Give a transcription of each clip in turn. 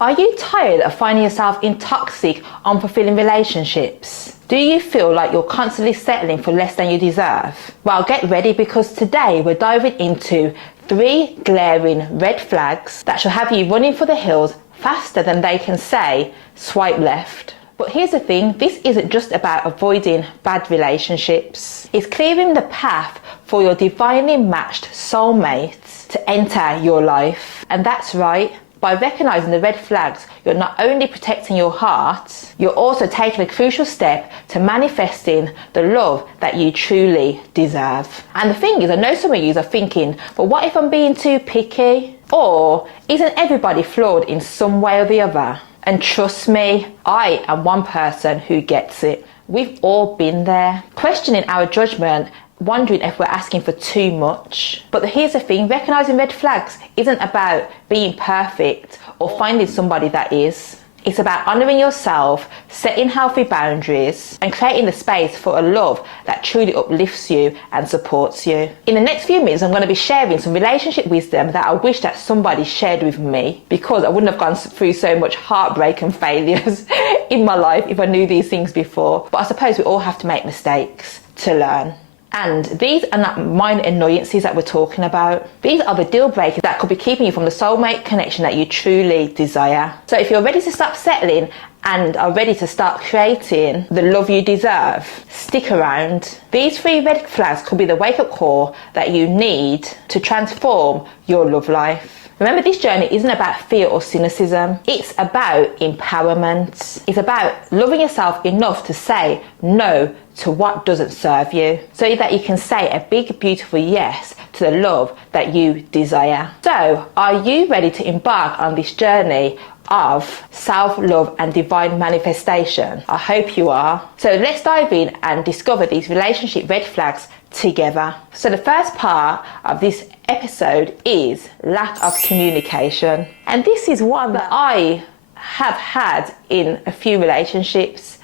Are you tired of finding yourself in toxic, unfulfilling relationships? Do you feel like you're constantly settling for less than you deserve? Well, get ready, because today we're diving into 3 glaring red flags that should have you running for the hills faster than they can say, swipe left. But here's the thing, this isn't just about avoiding bad relationships. It's clearing the path for your divinely matched soulmate to enter your life. And that's right, by recognizing the red flags, you're not only protecting your heart, you're also taking a crucial step to manifesting the love that you truly deserve. And the thing is, I know some of you are thinking, but what if I'm being too picky? Or isn't everybody flawed in some way or the other? And trust me, I am one person who gets it. We've all been there, questioning our judgment, wondering if we're asking for too much. But here's the thing, recognizing red flags isn't about being perfect or finding somebody that is. It's about honoring yourself, setting healthy boundaries, and creating the space for a love that truly uplifts you and supports you. In the next few minutes, I'm going to be sharing some relationship wisdom that I wish that somebody shared with me, because I wouldn't have gone through so much heartbreak and failures in my life if I knew these things before. But I suppose we all have to make mistakes to learn. And these are not minor annoyances that we're talking about. These are the deal breakers that could be keeping you from the soulmate connection that you truly desire. So if you're ready to stop settling and are ready to start creating the love you deserve, stick around. These 3 red flags could be the wake-up call that you need to transform your love life. Remember, this journey isn't about fear or cynicism. It's about empowerment. It's about loving yourself enough to say no to what doesn't serve you, so that you can say a big, beautiful yes to the love that you desire. So, are you ready to embark on this journey of self-love and divine manifestation? I hope you are. So let's dive in and discover these relationship red flags together. So the first part of this episode is lack of communication. And this is one that I have had in a few relationships,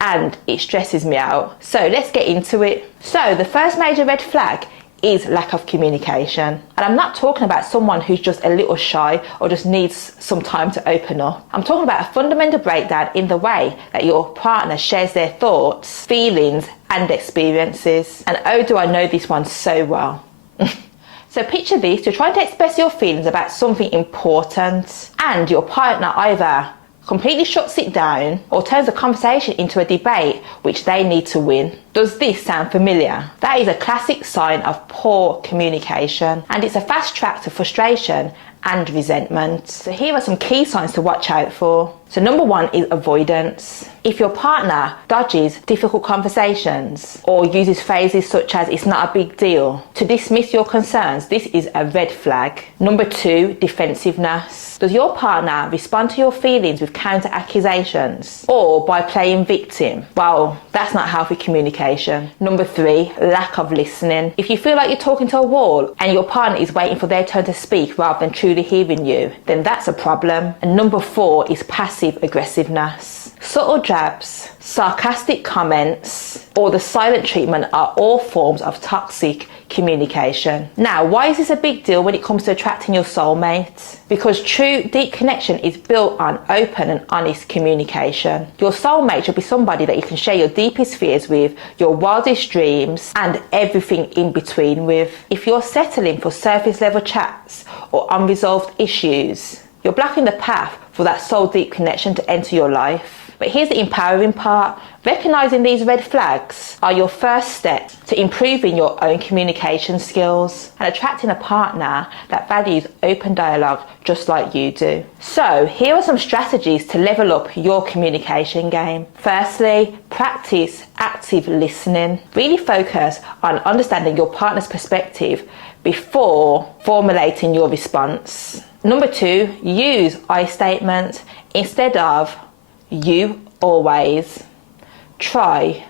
and it stresses me out. So let's get into it. So the first major red flag is lack of communication. And I'm not talking about someone who's just a little shy or just needs some time to open up. I'm talking about a fundamental breakdown in the way that your partner shares their thoughts, feelings, and experiences. And oh, do I know this one so well. So picture this, you're trying to express your feelings about something important, and your partner either completely shuts it down or turns the conversation into a debate which they need to win. Does this sound familiar? That is a classic sign of poor communication, and it's a fast track to frustration and resentment. So here are some key signs to watch out for. So number 1 is avoidance. If your partner dodges difficult conversations or uses phrases such as "it's not a big deal" to dismiss your concerns, this is a red flag. Number 2, defensiveness. Does your partner respond to your feelings with counter accusations or by playing victim? Well, that's not healthy communication. Number 3, lack of listening. If you feel like you're talking to a wall and your partner is waiting for their turn to speak rather than truly hearing you, then that's a problem. And number 4 is passive aggressiveness. Subtle jabs, sarcastic comments, or the silent treatment are all forms of toxic communication. Now, why is this a big deal when it comes to attracting your soulmate? Because true deep connection is built on open and honest communication. Your soulmate should be somebody that you can share your deepest fears with, your wildest dreams, and everything in between with. If you're settling for surface level chats or unresolved issues, you're blocking the path for that soul deep connection to enter your life. But here's the empowering part. Recognizing these red flags are your first step to improving your own communication skills and attracting a partner that values open dialogue just like you do. So here are some strategies to level up your communication game. Firstly, practice active listening. Really focus on understanding your partner's perspective before formulating your response. Number 2, use I statements instead of you always. Try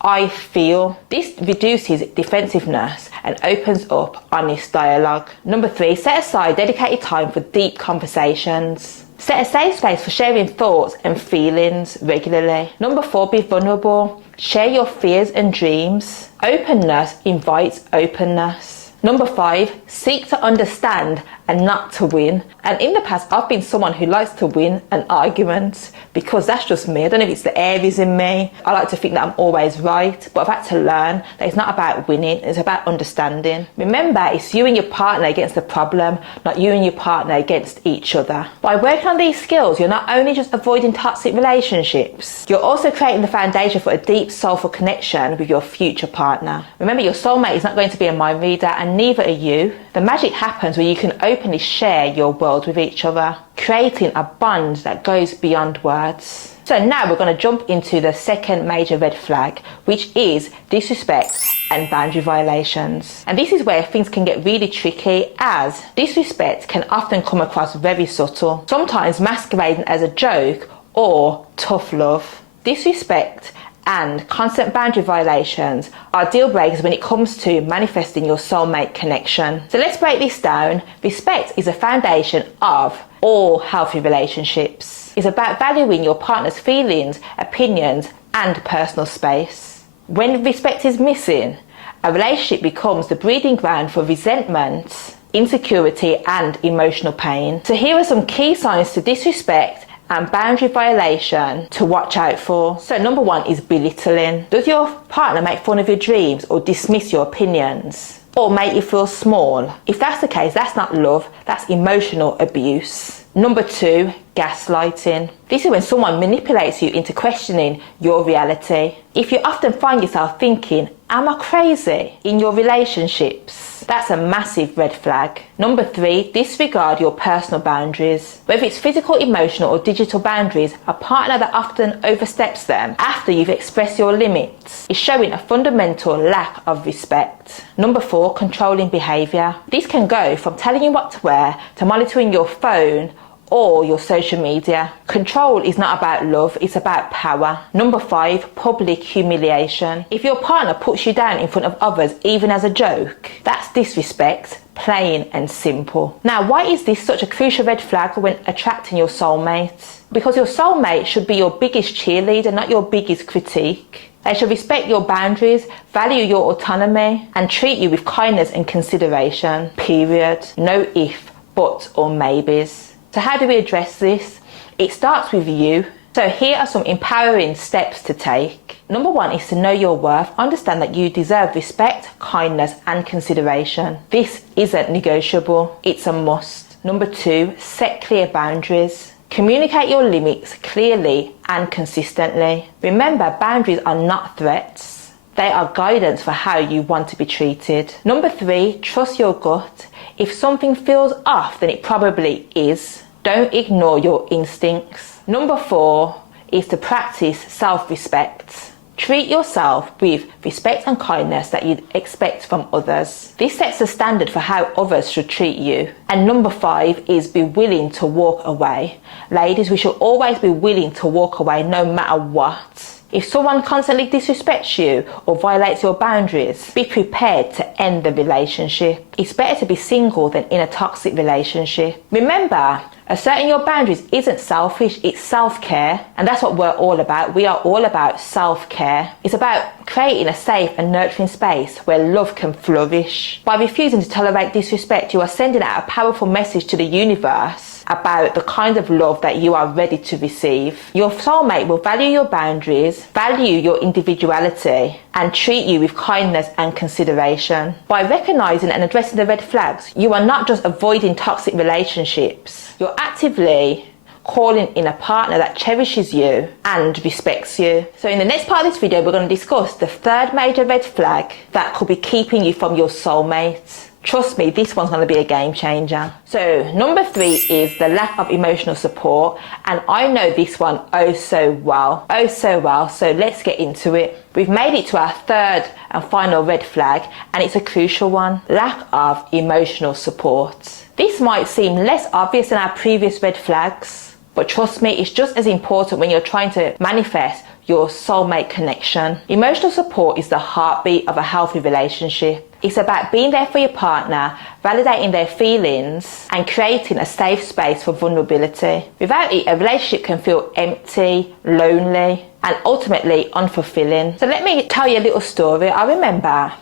I feel. This reduces defensiveness and opens up honest dialogue. Number 3, set aside dedicated time for deep conversations. Set a safe space for sharing thoughts and feelings regularly. Number 4, be vulnerable. Share your fears and dreams. Openness invites openness. Number 5, seek to understand and not to win. And in the past, I've been someone who likes to win an argument because that's just me. I don't know if it's the Aries in me. I like to think that I'm always right, but I've had to learn that it's not about winning, it's about understanding. Remember, it's you and your partner against the problem, not you and your partner against each other. By working on these skills, you're not only just avoiding toxic relationships, you're also creating the foundation for a deep, soulful connection with your future partner. Remember, your soulmate is not going to be a mind reader, and neither are you. The magic happens where you can openly share your world with each other, creating a bond that goes beyond words. So now we're going to jump into the second major red flag, which is disrespect and boundary violations. And this is where things can get really tricky, as disrespect can often come across very subtle, sometimes masquerading as a joke or tough love. Disrespect and constant boundary violations are deal breakers when it comes to manifesting your soulmate connection. So let's break this down. Respect is a foundation of all healthy relationships. It's about valuing your partner's feelings, opinions, and personal space. When respect is missing, a relationship becomes the breeding ground for resentment, insecurity, and emotional pain. So here are some key signs to disrespect and boundary violation to watch out for. So number one is belittling. Does your partner make fun of your dreams or dismiss your opinions, or make you feel small? If that's the case, that's not love, that's emotional abuse. Number two, gaslighting. This is when someone manipulates you into questioning your reality. If you often find yourself thinking, am I crazy in your relationships, that's a massive red flag. Number three, disregard your personal boundaries. Whether it's physical, emotional, or digital boundaries, a partner that often oversteps them after you've expressed your limits is showing a fundamental lack of respect. Number four, controlling behaviour. This can go from telling you what to wear to monitoring your phone or your social media. Control is not about love, it's about power. Number five, public humiliation. If your partner puts you down in front of others, even as a joke, that's disrespect, plain and simple. Now, why is this such a crucial red flag when attracting your soulmate? Because your soulmate should be your biggest cheerleader, not your biggest critique. They should respect your boundaries, value your autonomy, and treat you with kindness and consideration, period. No if, but, or maybes. So how do we address this? It starts with you. So here are some empowering steps to take. Number one is to know your worth. Understand that you deserve respect, kindness, and consideration. This isn't negotiable, it's a must. Number two, set clear boundaries. Communicate your limits clearly and consistently. Remember, boundaries are not threats. They are guidance for how you want to be treated. Number three, trust your gut. If something feels off, then it probably is. Don't ignore your instincts. Number four is to practice self-respect. Treat yourself with respect and kindness that you'd expect from others. This sets the standard for how others should treat you. And number five is be willing to walk away. Ladies, we should always be willing to walk away no matter what. If someone constantly disrespects you or violates your boundaries, be prepared to end the relationship. It's better to be single than in a toxic relationship. Remember, asserting your boundaries isn't selfish, it's self-care. And that's what we're all about. We are all about self-care. It's about creating a safe and nurturing space where love can flourish. By refusing to tolerate disrespect, you are sending out a powerful message to the universe about the kind of love that you are ready to receive. Your soulmate will value your boundaries, value your individuality, and treat you with kindness and consideration. By recognizing and addressing the red flags, you are not just avoiding toxic relationships, you're actively calling in a partner that cherishes you and respects you. So in the next part of this video, we're going to discuss the third major red flag that could be keeping you from your soulmate. Trust me, this one's going to be a game changer. So number three is the lack of emotional support. And I know this one oh so well. So let's get into it. We've made it to our third and final red flag, and it's a crucial one. Lack of emotional support. This might seem less obvious than our previous red flags, but trust me, it's just as important when you're trying to manifest your soulmate connection. Emotional support is the heartbeat of a healthy relationship. It's about being there for your partner, validating their feelings, and creating a safe space for vulnerability. Without it, a relationship can feel empty, lonely, and ultimately unfulfilling. So let me tell you a little story. I remember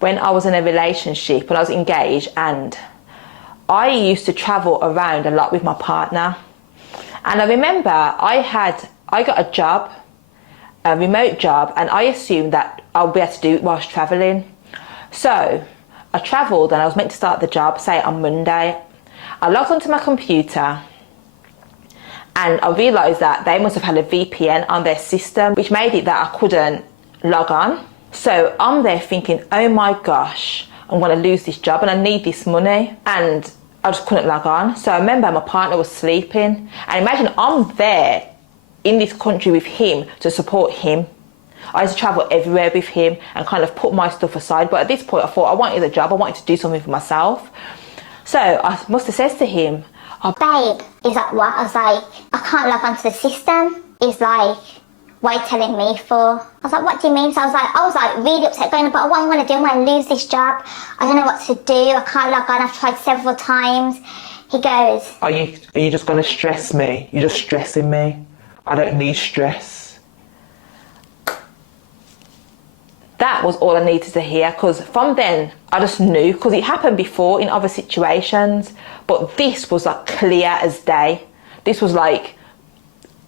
when I was in a relationship, when I was engaged, and I used to travel around a lot with my partner. And I remember I got a job, a remote job, and I assumed that I'll be able to do it whilst travelling. So I travelled and I was meant to start the job, say on Monday. I logged onto my computer and I realised that they must have had a VPN on their system, which made it that I couldn't log on. So I'm there thinking, oh my gosh, I'm going to lose this job and I need this money. And I just couldn't log on. So I remember my partner was sleeping. And imagine I'm there in this country with him to support him. I used to travel everywhere with him and kind of put my stuff aside. But at this point I thought I wanted a job. I wanted to do something for myself. So I must have said to him, oh, babe, is that what? I was like, I can't log onto the system. He's like, what are you telling me for? I was like, what do you mean? So I was like really upset, going, but what I want to do, I want to lose this job. I don't know what to do. I can't log on. I've tried several times. He goes, Are you just going to stress me? You're just stressing me. I don't need stress. That was all I needed to hear, because from then I just knew, because it happened before in other situations, but this was like clear as day. This was like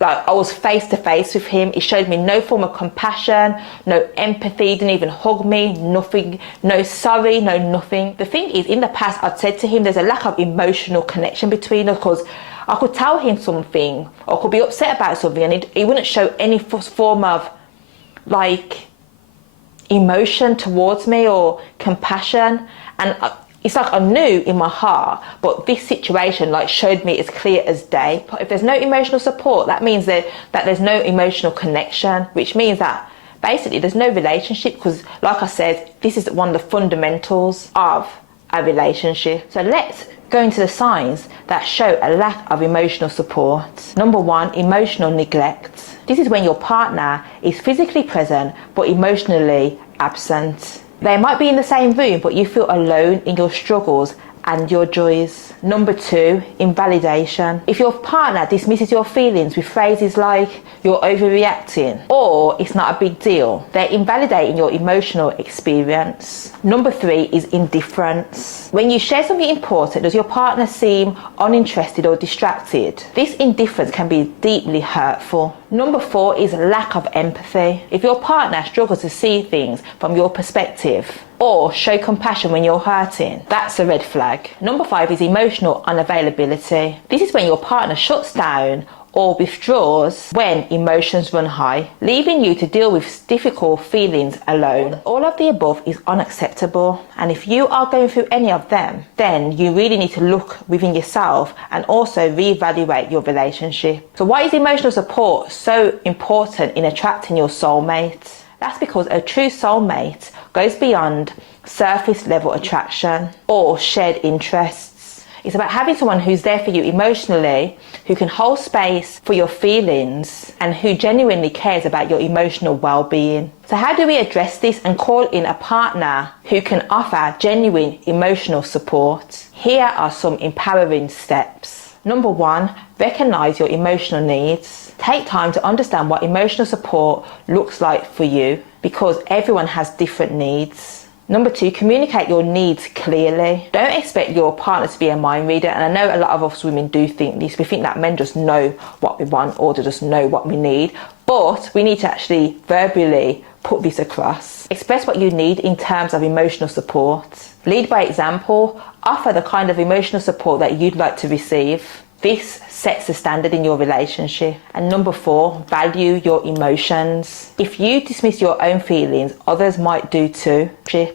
I was face to face with him. He showed me no form of compassion, no empathy, didn't even hug me, nothing, no sorry, no nothing. The thing is, in the past I'd said to him there's a lack of emotional connection between us, because I could tell him something or could be upset about something and he wouldn't show any form of like emotion towards me or compassion. And it's like I knew in my heart, but this situation like showed me as clear as day. If there's no emotional support, that means that there's no emotional connection, which means that basically there's no relationship, because like I said, this is one of the fundamentals of a relationship. So let's go into the signs that show a lack of emotional support. Number 1, emotional neglect. This is when your partner is physically present but emotionally absent. They might be in the same room, but you feel alone in your struggles and your joys. Number 2, invalidation. If your partner dismisses your feelings with phrases like, you're overreacting, or it's not a big deal, they're invalidating your emotional experience. Number 3 is indifference. When you share something important, does your partner seem uninterested or distracted? This indifference can be deeply hurtful. Number 4 is lack of empathy. If your partner struggles to see things from your perspective or show compassion when you're hurting, that's a red flag. Number 5 is emotional unavailability. This is when your partner shuts down or withdraws when emotions run high, leaving you to deal with difficult feelings alone. All of the above is unacceptable, and if you are going through any of them, then you really need to look within yourself and also reevaluate your relationship. So why is emotional support so important in attracting your soulmate? That's because a true soulmate goes beyond surface level attraction or shared interests. It's about having someone who's there for you emotionally, who can hold space for your feelings, and who genuinely cares about your emotional well-being. So how do we address this and call in a partner who can offer genuine emotional support? Here are some empowering steps. Number 1, recognize your emotional needs. Take time to understand what emotional support looks like for you, because everyone has different needs. Number 2, communicate your needs clearly. Don't expect your partner to be a mind reader, and I know a lot of us women do think this. We think that men just know what we want or they just know what we need, but we need to actually verbally put this across. Express what you need in terms of emotional support. Lead by example. Offer the kind of emotional support that you'd like to receive. This sets the standard in your relationship. And number 4, value your emotions. If you dismiss your own feelings, others might do too.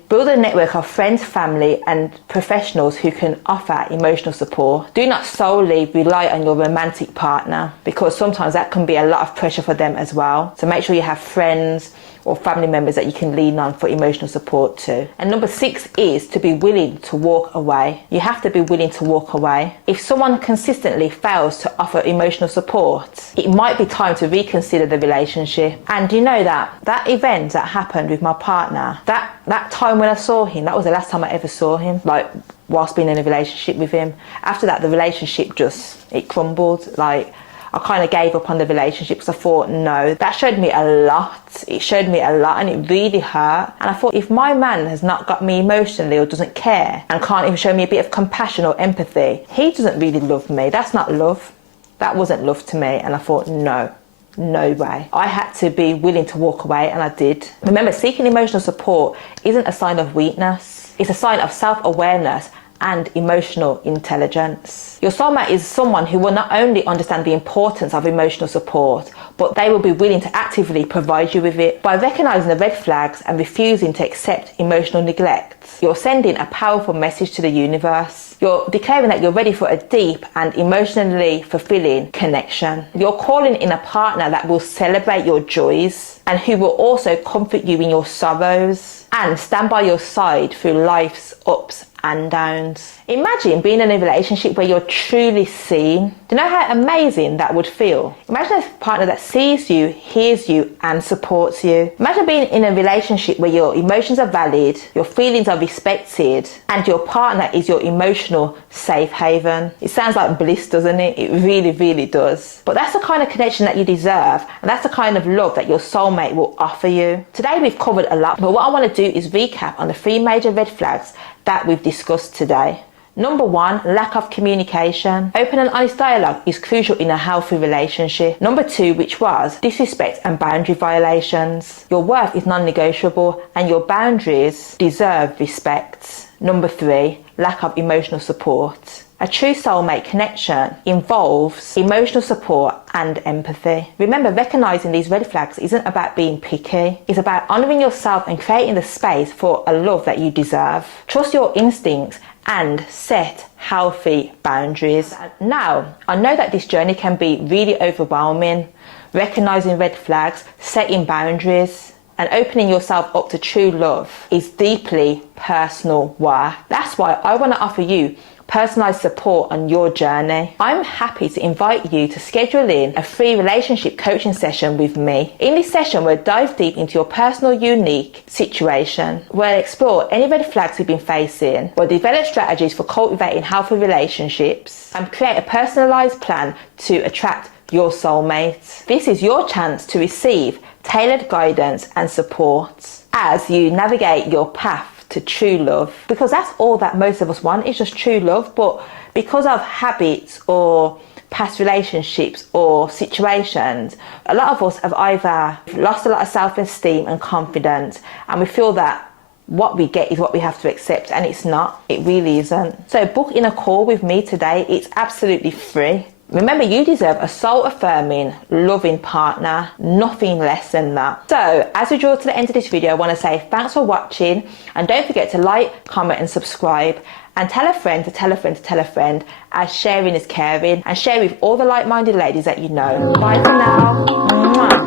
Build a network of friends, family and professionals who can offer emotional support. Do not solely rely on your romantic partner, because sometimes that can be a lot of pressure for them as well. So make sure you have friends or family members that you can lean on for emotional support too. And number 6 is to be willing to walk away. You have to be willing to walk away. If someone consistently fails to offer emotional support, it might be time to reconsider the relationship. And you know that event that happened with my partner, that time when I saw him, that was the last time I ever saw him, like whilst being in a relationship with him. After that, the relationship it crumbled. Like, I kind of gave up on the relationship because I thought, no, that showed me a lot. It showed me a lot and it really hurt. And I thought, if my man has not got me emotionally or doesn't care and can't even show me a bit of compassion or empathy, he doesn't really love me. That's not love. That wasn't love to me. And I thought, no way. I had to be willing to walk away, and I did. Remember, seeking emotional support isn't a sign of weakness. It's a sign of self-awareness and emotional intelligence. Your soulmate is someone who will not only understand the importance of emotional support, but they will be willing to actively provide you with it. By recognizing the red flags and refusing to accept emotional neglect, you're sending a powerful message to the universe. You're declaring that you're ready for a deep and emotionally fulfilling connection. You're calling in a partner that will celebrate your joys and who will also comfort you in your sorrows and stand by your side through life's ups and downs. Imagine being in a relationship where you're truly seen. Do you know how amazing that would feel? Imagine a partner that sees you, hears you, and supports you. Imagine being in a relationship where your emotions are valid, your feelings are respected, and your partner is your emotional safe haven. It sounds like bliss, doesn't it? It really, really does. But that's the kind of connection that you deserve, and that's the kind of love that your soulmate will offer you. Today we've covered a lot, but what I want to do is recap on the 3 major red flags that we've discussed today. Number 1, lack of communication. Open and honest dialogue is crucial in a healthy relationship. Number 2, which was disrespect and boundary violations. Your worth is non-negotiable and your boundaries deserve respect. Number 3, lack of emotional support. A true soulmate connection involves emotional support and empathy. Remember, recognizing these red flags isn't about being picky. It's about honoring yourself and creating the space for a love that you deserve. Trust your instincts and set healthy boundaries. Now, I know that this journey can be really overwhelming. Recognizing red flags, setting boundaries, and opening yourself up to true love is deeply personal work. That's why I want to offer you personalized support on your journey. I'm happy to invite you to schedule in a free relationship coaching session with me. In this session, we'll dive deep into your personal unique situation. We'll explore any red flags you've been facing. We'll develop strategies for cultivating healthy relationships and create a personalized plan to attract your soulmate. This is your chance to receive tailored guidance and support as you navigate your path to true love, because that's all that most of us want, is just true love. But because of habits or past relationships or situations, a lot of us have either lost a lot of self-esteem and confidence, and we feel that what we get is what we have to accept, and it's not. It really isn't. So book in a call with me today. It's absolutely free. Remember, you deserve a soul-affirming, loving partner, nothing less than that. So, as we draw to the end of this video, I want to say thanks for watching, and don't forget to like, comment and subscribe, and tell a friend to tell a friend to tell a friend, as sharing is caring, and share with all the like-minded ladies that you know. Bye for now. Mwah.